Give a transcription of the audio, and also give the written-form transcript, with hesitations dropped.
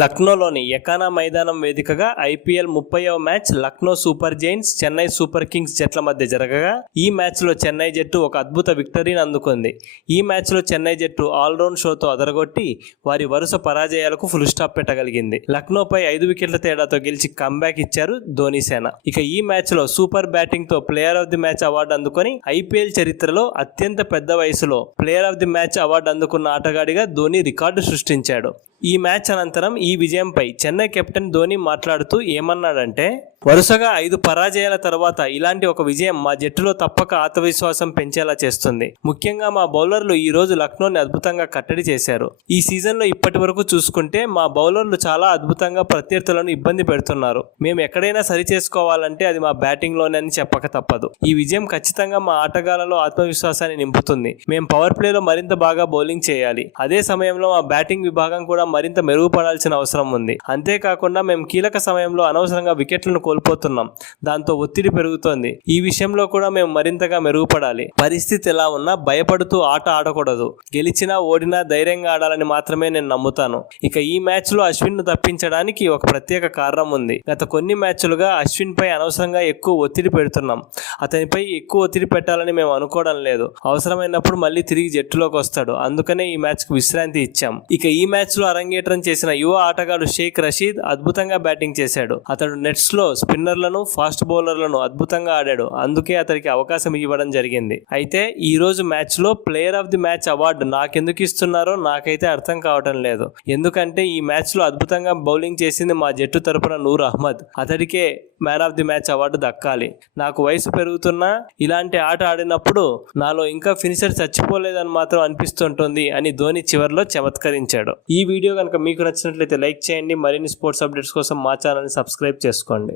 లక్నోలోని ఎకానా మైదానం వేదికగా ఐపీఎల్ 30వ match Lucknow Super Giants Chennai Super Kings జట్ల మధ్య జరగగా ఈ మ్యాచ్లో చెన్నై జట్టు ఒక అద్భుత విక్టరీని అందుకుంది. ఈ మ్యాచ్లో చెన్నై జట్టు ఆల్రౌండ్ షోతో అదరగొట్టి వారి వరుస పరాజయాలకు ఫుల్ స్టాప్ పెట్టగలిగింది. లక్నోపై 5 వికెట్ల తేడాతో గెలిచి కంబ్యాక్ ఇచ్చారు ధోనీ సేన. ఇక ఈ మ్యాచ్లో సూపర్ బ్యాటింగ్తో player of the match award అందుకొని ఐపీఎల్ చరిత్రలో అత్యంత పెద్ద వయసులో player of the match award అందుకున్న ఆటగాడిగా ధోనీ రికార్డు సృష్టించాడు. ఈ మ్యాచ్ అనంతరం ఈ విజయంపై చెన్నై కెప్టెన్ ధోనీ మాట్లాడుతూ ఏమన్నాడంటే, వరుసగా 5 పరాజయాల తర్వాత ఇలాంటి ఒక విజయం మా జట్టులో తప్పక ఆత్మవిశ్వాసం పెంచేలా చేస్తుంది. ముఖ్యంగా మా బౌలర్లు ఈ రోజు లక్నోని అద్భుతంగా కట్టడి చేశారు. ఈ సీజన్లో ఇప్పటి వరకు చూసుకుంటే మా బౌలర్లు చాలా అద్భుతంగా ప్రత్యర్థులను ఇబ్బంది పెడుతున్నారు. మేము ఎక్కడైనా సరి చేసుకోవాలంటే అది మా బ్యాటింగ్లోనే అని చెప్పక తప్పదు. ఈ విజయం ఖచ్చితంగా మా ఆటగాళ్లలో ఆత్మవిశ్వాసాన్ని నింపుతుంది. మేము పవర్ ప్లేలో మరింత బాగా బౌలింగ్ చేయాలి. అదే సమయంలో మా బ్యాటింగ్ విభాగం కూడా మరింత మెరుగుపడాల్సిన అవసరం ఉంది. అంతేకాకుండా మేము కీలక సమయంలో అనవసరంగా వికెట్లను కోల్పోతున్నాం. దాంతో ఒత్తిడి పెరుగుతోంది. ఈ విషయంలో కూడా మేము మరింతగా మెరుగుపడాలి. పరిస్థితి ఎలా ఉన్నా భయపడుతూ ఆట ఆడకూడదు. గెలిచినా ఓడినా ధైర్యంగా ఆడాలని మాత్రమే నేను నమ్ముతాను. ఇక ఈ మ్యాచ్ లో అశ్విన్ ను తప్పించడానికి ఒక ప్రత్యేక కారణం ఉంది. గత కొన్ని మ్యాచ్లుగా అశ్విన్ పై అనవసరంగా ఎక్కువ ఒత్తిడి పెడుతున్నాం. అతనిపై ఎక్కువ ఒత్తిడి పెట్టాలని మేము అనుకోవడం లేదు. అవసరమైనప్పుడు మళ్ళీ తిరిగి జట్టులోకి వస్తాడు. అందుకనే ఈ మ్యాచ్ కు విశ్రాంతి ఇచ్చాం. ఇక ఈ మ్యాచ్ లో అరంగేట్రం చేసిన యువ ఆటగాడు షేక్ రషీద్ అద్భుతంగా బ్యాటింగ్ చేశాడు. అతడు నెట్స్ లో స్పిన్నర్లను ఫాస్ట్ బౌలర్లను అద్భుతంగా ఆడాడు. అందుకే అతనికి అవకాశం ఇవ్వడం జరిగింది. అయితే ఈ రోజు మ్యాచ్ లో player of the match award నాకెందుకు ఇస్తున్నారో నాకైతే అర్థం కావటం లేదు. ఎందుకంటే ఈ మ్యాచ్ లో అద్భుతంగా బౌలింగ్ చేసింది మా జట్టు తరపున నూర్ అహ్మద్. అతడికే man of the match award దక్కాలి. నాకు వయసు పెరుగుతున్నా ఇలాంటి ఆట ఆడినప్పుడు నాలో ఇంకా ఫినిషర్ చచ్చిపోలేదని మాత్రం అనిపిస్తుంటుంది అని ధోనీ చివరిలో చమత్కరించాడు. ఈ వీడియో కనుక మీకు నచ్చినట్లయితే లైక్ చేయండి. మరిన్ని స్పోర్ట్స్ అప్డేట్స్ కోసం మా ఛానల్ని సబ్స్క్రైబ్ చేసుకోండి.